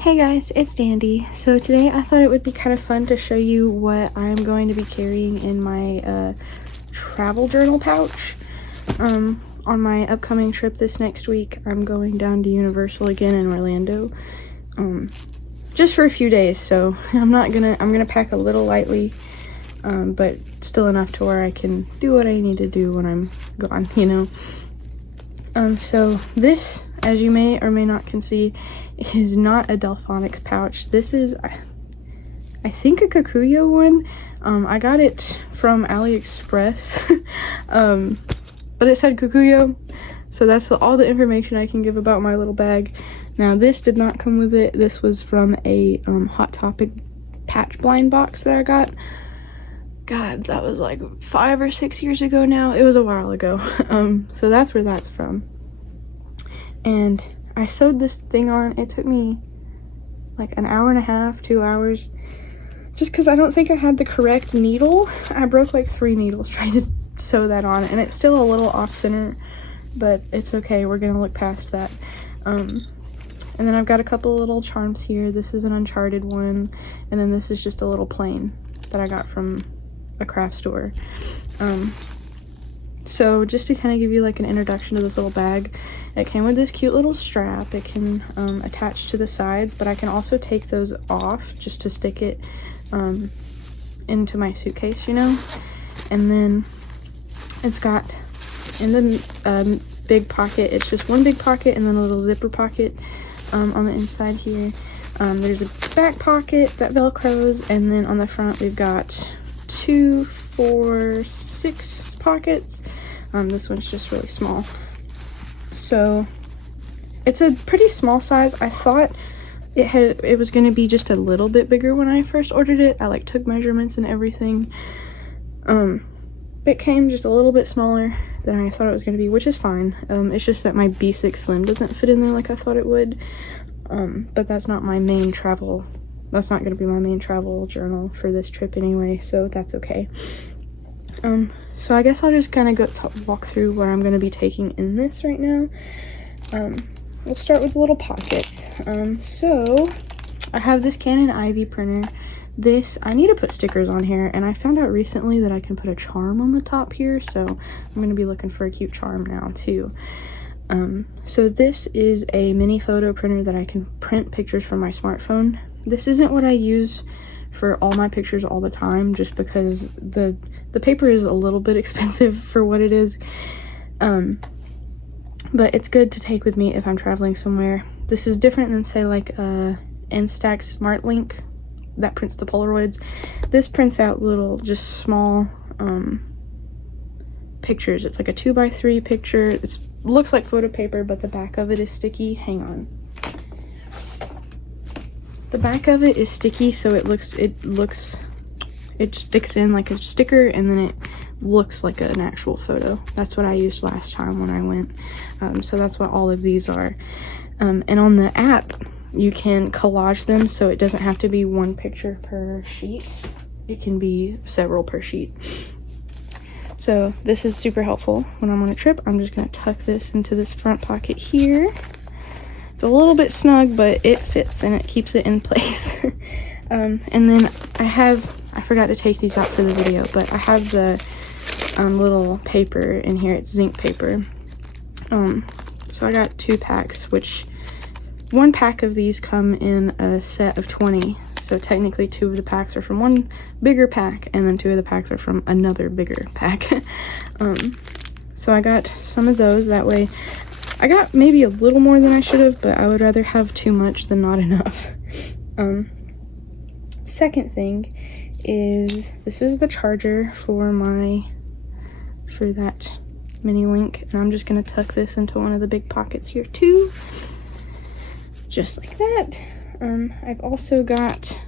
Hey guys, it's Dandy. So today I thought it would be kind of fun to show you what I'm going to be carrying in my travel journal pouch. On my upcoming trip this next week, I'm going down to Universal again in Orlando, just for a few days. So I'm gonna pack a little lightly, but still enough to where I can do what I need to do when I'm gone, you know. So this, as you may or may not can see, is not a Delphonics pouch. This is, I think, a Kikuyo one. I got it from AliExpress, but it said Kikuyo, so that's all the information I can give about my little bag. Now, this did not come with it. This was from a Hot Topic patch blind box that I got. God, that was like 5 or 6 years ago now. It was a while ago. So that's where that's from. And I sewed this thing on. It took me like an hour and a half, 2 hours, just because I don't think I had the correct needle. I broke like 3 needles trying to sew that on, and it's still a little off center, but it's okay. We're gonna look past that. And then I've got a couple little charms here. This is an Uncharted one, and then this is just a little plain that I got from a craft store. So just to kind of give you like an introduction to this little bag, it came with this cute little strap. It can attach to the sides, but I can also take those off just to stick it into my suitcase, you know. And then it's got in the big pocket, it's just one big pocket and then a little zipper pocket on the inside here. There's a back pocket that velcros, and then on the front we've got 2, 4, 6 pockets. This one's just really small. So it's a pretty small size. I thought it was going to be just a little bit bigger when I first ordered it. I like took measurements and everything. It came just a little bit smaller than I thought it was going to be, which is fine. It's just that my B6 Slim doesn't fit in there like I thought it would. But that's not my main travel. That's not going to be my main travel journal for this trip anyway, so that's okay. So I guess I'll just kind of walk through what I'm going to be taking in this right now. We'll start with the little pockets. So I have this Canon Ivy printer. This, I need to put stickers on here, and I found out recently that I can put a charm on the top here, so I'm going to be looking for a cute charm now too. So this is a mini photo printer that I can print pictures from my smartphone. This isn't what I use for all my pictures all the time, just because the paper is a little bit expensive for what it is. But it's good to take with me if I'm traveling somewhere. This is different than, say, like Instax Smart Link that prints the Polaroids. This prints out little, just small pictures. It's like a 2x3 picture. It looks like photo paper, but the back of it is sticky. Hang on. The back of it is sticky, so it sticks in like a sticker, and then it looks like an actual photo. That's what I used last time when I went. So that's what all of these are. And on the app, you can collage them, so it doesn't have to be one picture per sheet. It can be several per sheet. So this is super helpful when I'm on a trip. I'm just going to tuck this into this front pocket here. It's a little bit snug, but it fits and it keeps it in place. And then I forgot to take these out for the video, but I have the little paper in here. It's zinc paper. So I got 2 packs, which one pack of these come in a set of 20. So technically 2 of the packs are from one bigger pack, and then 2 of the packs are from another bigger pack. So I got some of those. That way I got maybe a little more than I should have, but I would rather have too much than not enough. Second thing is, this is the charger for that mini link, and I'm just gonna tuck this into one of the big pockets here too, just like that. I've also got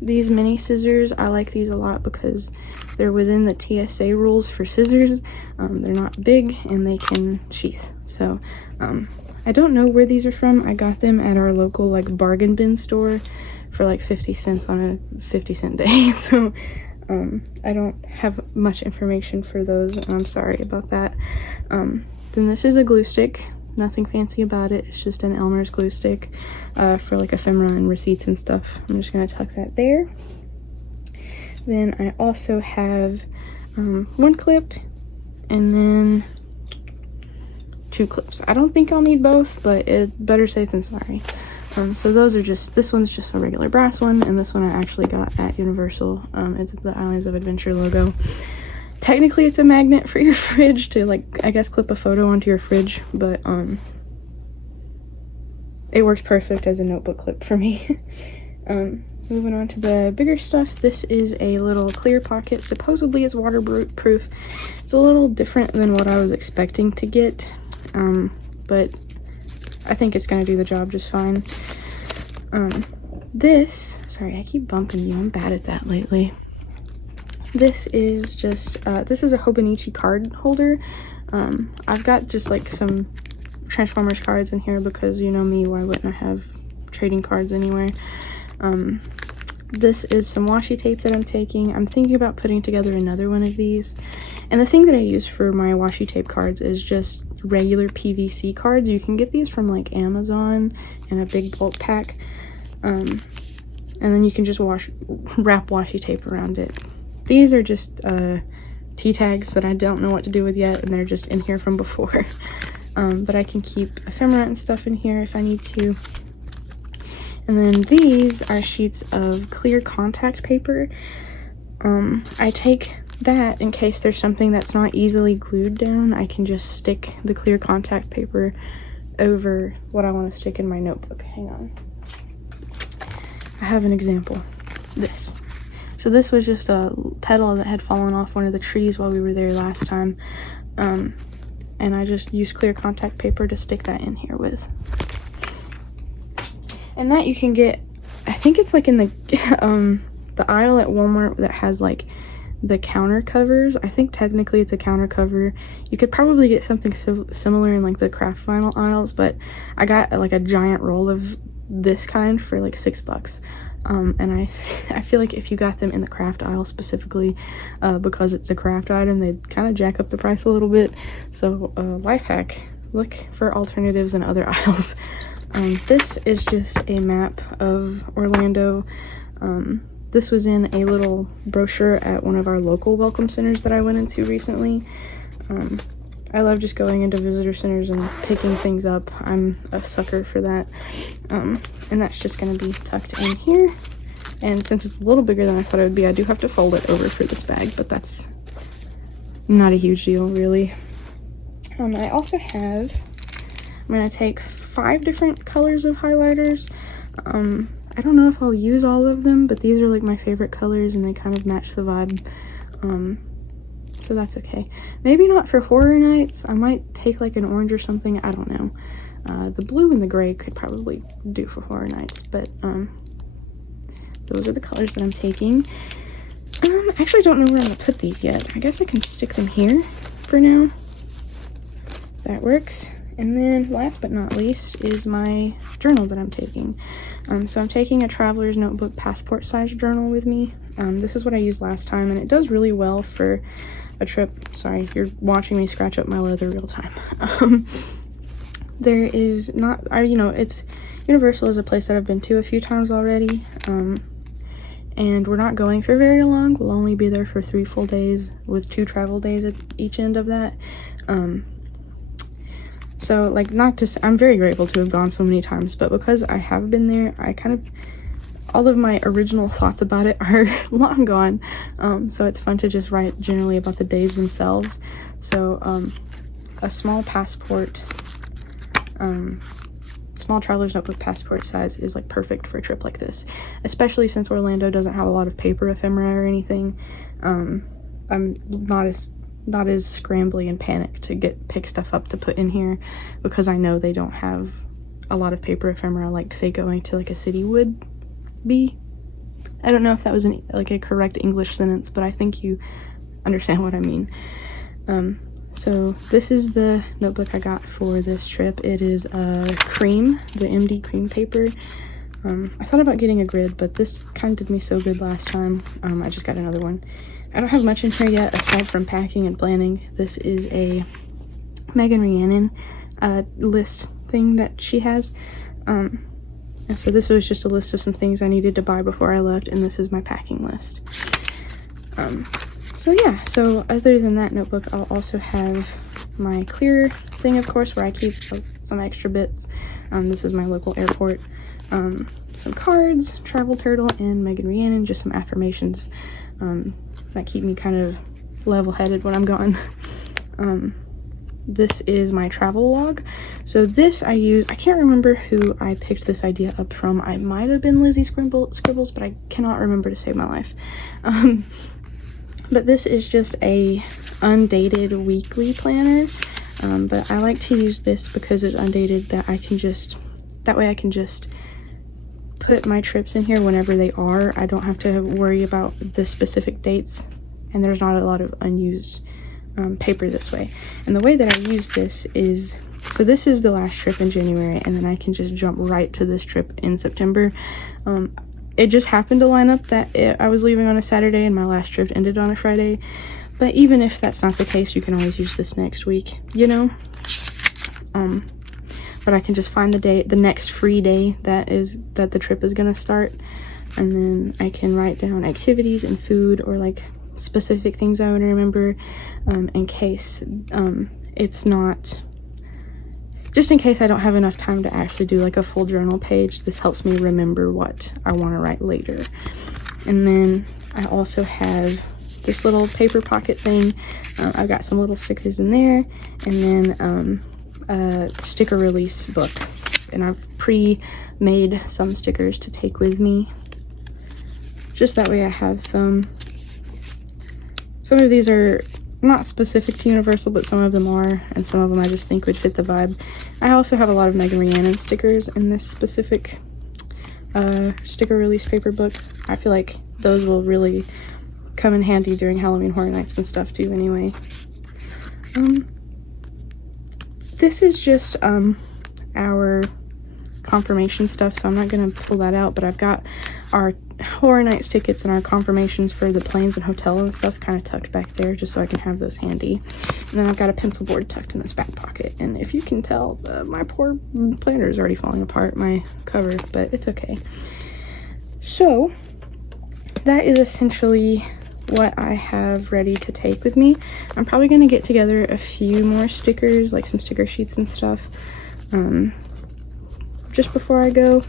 these mini scissors. I like these a lot because they're within the TSA rules for scissors. They're not big and they can sheath. So I don't know where these are from. I got them at our local like bargain bin store for like 50 cents on a 50-cent day. So I don't have much information for those, and I'm sorry about that. Then this is a glue stick. Nothing fancy about it. It's just an Elmer's glue stick for like ephemera and receipts and stuff. I'm just gonna tuck that there. Then I also have one clip and then 2 clips. I don't think I'll need both, but it better safe than sorry. So those are just, this one's just a regular brass one, and this one I actually got at Universal. It's the Islands of Adventure logo. Technically it's a magnet for your fridge to, like, I guess clip a photo onto your fridge, but it works perfect as a notebook clip for me. Moving on to the bigger stuff, this is a little clear pocket. Supposedly it's waterproof. It's a little different than what I was expecting to get, but I think it's gonna do the job just fine. Sorry, I keep bumping you, I'm bad at that lately. This is just, this is a Hobonichi card holder. I've got just like some Transformers cards in here because you know me, why wouldn't I have trading cards anyway? This is some washi tape that I'm taking. I'm thinking about putting together another one of these. And the thing that I use for my washi tape cards is just regular PVC cards. You can get these from like Amazon in a big bulk pack. And then you can just wrap washi tape around it. These are just T-tags that I don't know what to do with yet, and they're just in here from before. But I can keep ephemera and stuff in here if I need to. And then these are sheets of clear contact paper. I take that in case there's something that's not easily glued down. I can just stick the clear contact paper over what I want to stick in my notebook. Hang on. I have an example. This. So this was just a petal that had fallen off one of the trees while we were there last time. And I just used clear contact paper to stick that in here with. And that you can get, I think it's like in the aisle at Walmart that has like the counter covers. I think technically it's a counter cover. You could probably get something similar in like the craft vinyl aisles, but I got like a giant roll of this kind for like $6. And I feel like if you got them in the craft aisle specifically, because it's a craft item, they'd kind of jack up the price a little bit. So life hack, look for alternatives in other aisles. This is just a map of Orlando. This was in a little brochure at one of our local welcome centers that I went into recently. I love just going into visitor centers and picking things up. I'm a sucker for that. And that's just going to be tucked in here. And since it's a little bigger than I thought it would be, I do have to fold it over for this bag, but that's not a huge deal, really. I also have, I'm going to take 5 different colors of highlighters. I don't know if I'll use all of them, but these are like my favorite colors and they kind of match the vibe. So that's okay. Maybe not for horror nights. I might take like an orange or something. I don't know. The blue and the gray could probably do for horror nights, but those are the colors that I'm taking. I actually don't know where I'm gonna put these yet. I guess I can stick them here for now. That works. And then last but not least is my journal that I'm taking. So I'm taking a traveler's notebook passport size journal with me. This is what I used last time and it does really well for a trip. Sorry, you're watching me scratch up my leather real time. There is not, it's Universal is a place that I've been to a few times already. And we're not going for very long. We'll only be there for 3 full days with 2 travel days at each end of that. So like, I'm very grateful to have gone so many times, but because I have been there, I kind of, all of my original thoughts about it are long gone. So it's fun to just write generally about the days themselves. So a small passport, small traveler's notebook passport size is like perfect for a trip like this, especially since Orlando doesn't have a lot of paper ephemera or anything. I'm not as scrambly and panicked to pick stuff up to put in here because I know they don't have a lot of paper ephemera like say going to like a city would be. I don't know if that was like a correct English sentence, but I think you understand what I mean. So this is the notebook I got for this trip. It is cream, the MD cream paper. I thought about getting a grid, but this kind of did me so good last time. I just got another one. I don't have much in here yet aside from packing and planning. This is a Megan Rhiannon list thing that she has. And so this was just a list of some things I needed to buy before I left, and this is my packing list. So yeah, so other than that notebook, I'll also have my clear thing, of course, where I keep some extra bits. This is my local airport. Some cards, Travel Turtle, and Megan Rhiannon, just some affirmations that keep me kind of level-headed when I'm gone. This is my travel log. So this I can't remember who I picked this idea up from. I might have been Lizzie Scribbles, but I cannot remember to save my life. But this is just a undated weekly planner. But I like to use this because it's undated, that way I can just put my trips in here whenever they are. I don't have to worry about the specific dates, and there's not a lot of unused paper this way. And the way that I use this is, so this is the last trip in January, and then I can just jump right to this trip in September. It just happened to line up that I was leaving on a Saturday and my last trip ended on a Friday. But even if that's not the case, you can always use this next week, you know? But I can just find the day, the next free day that the trip is gonna start, and then I can write down activities and food, or like specific things I would remember, in case it's not, just in case I don't have enough time to actually do like a full journal page. This helps me remember what I want to write later. And then I also have this little paper pocket thing. I've got some little stickers in there, and then a sticker release book, and I've pre-made some stickers to take with me, just that way I have some of these are not specific to Universal, but some of them are, and some of them I just think would fit the vibe. I also have a lot of Megan Rhiannon stickers in this specific sticker release paper book. I feel like those will really come in handy during Halloween Horror Nights and stuff too anyway. This is just our confirmation stuff, so I'm not gonna pull that out, but I've got our Horror Nights tickets and our confirmations for the planes and hotel and stuff kind of tucked back there, just so I can have those handy. And then I've got a pencil board tucked in this back pocket, and if you can tell, my poor planner is already falling apart, my cover, but it's okay. So that is essentially what I have ready to take with me. I'm probably going to get together a few more stickers, like some sticker sheets and stuff, just before I go,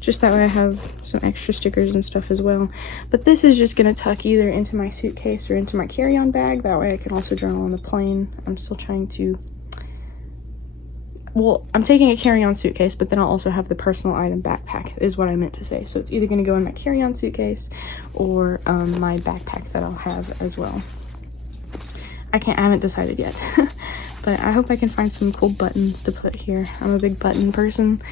just that way I have some extra stickers and stuff as well. But this is just going to tuck either into my suitcase or into my carry-on bag, that way I can also journal on the plane. I'm still trying to, well, I'm taking a carry-on suitcase, but then I'll also have the personal item backpack, is what I meant to say. So it's either going to go in my carry-on suitcase or my backpack that I'll have as well. I haven't decided yet. But I hope I can find some cool buttons to put here. I'm a big button person.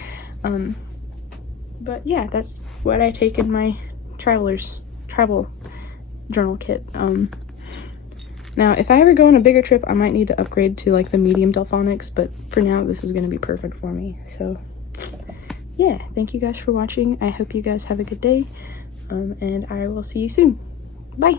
But yeah, that's what I take in my travel journal kit. Now, if I ever go on a bigger trip, I might need to upgrade to like the medium Delphonics, but for now, this is going to be perfect for me. So yeah, thank you guys for watching. I hope you guys have a good day, and I will see you soon. Bye!